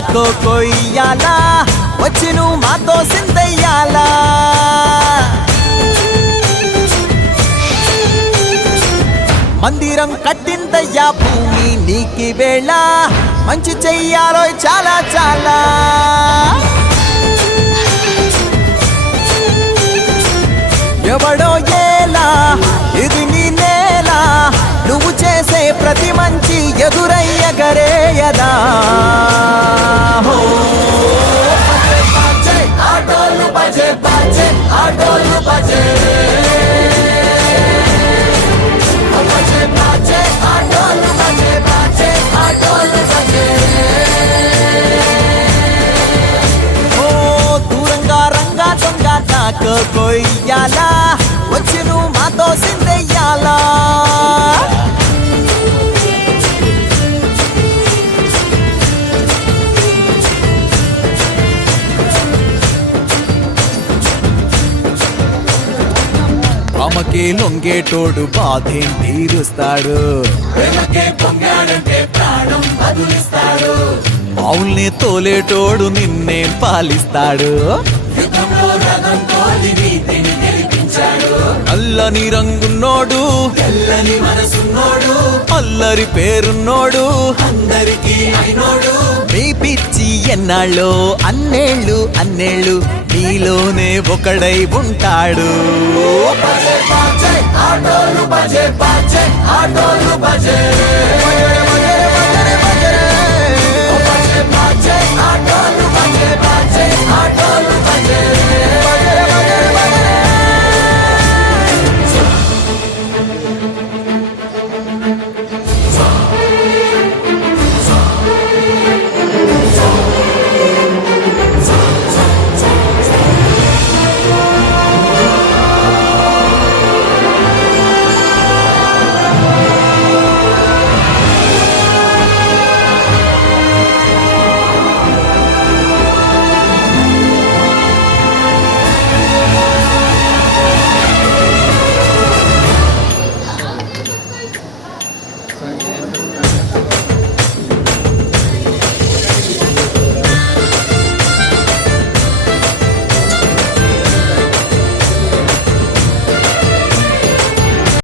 కొయ్యాలా వచ్చి నువ్వు మాతో సిందయ్యాలా మందిరం కట్టిందయ్యా భూమి నీకి వేళ మంచి చెయ్యాలో చాలా చాలా ఎవడో ఏలా ఇది నీ నేల నువ్వు చేసే ప్రతి మంచి ఎదురయ్యగరేయదా ఆటోలు బజే బజే ఆటోలు బజే బజే బజే ఆటోలు బజే బజే ఆటోలు బజే దూరంగా రంగా దొంగ నాకు కొయ్యాలా వచ్చి నువ్వు మాతో సిందెయ్యాలా అమ్మకే లొంగేటోడు బాధేం తీరుస్తాడు అవుల్ని తోలేటోడు నిన్నేం పాలిస్తాడు నల్లని రంగున్నోడు తెల్లని మనసున్నోడు అల్లరి పేరున్నోడు అందరికీ అయినోడు మీ పిచ్చి ఎన్నాళ్ళో అన్నేళ్ళు అన్నేళ్ళు నీలోనే ఒకడై ఉంటాడు ఆటోలు బజే బజే ఆటోలు బజే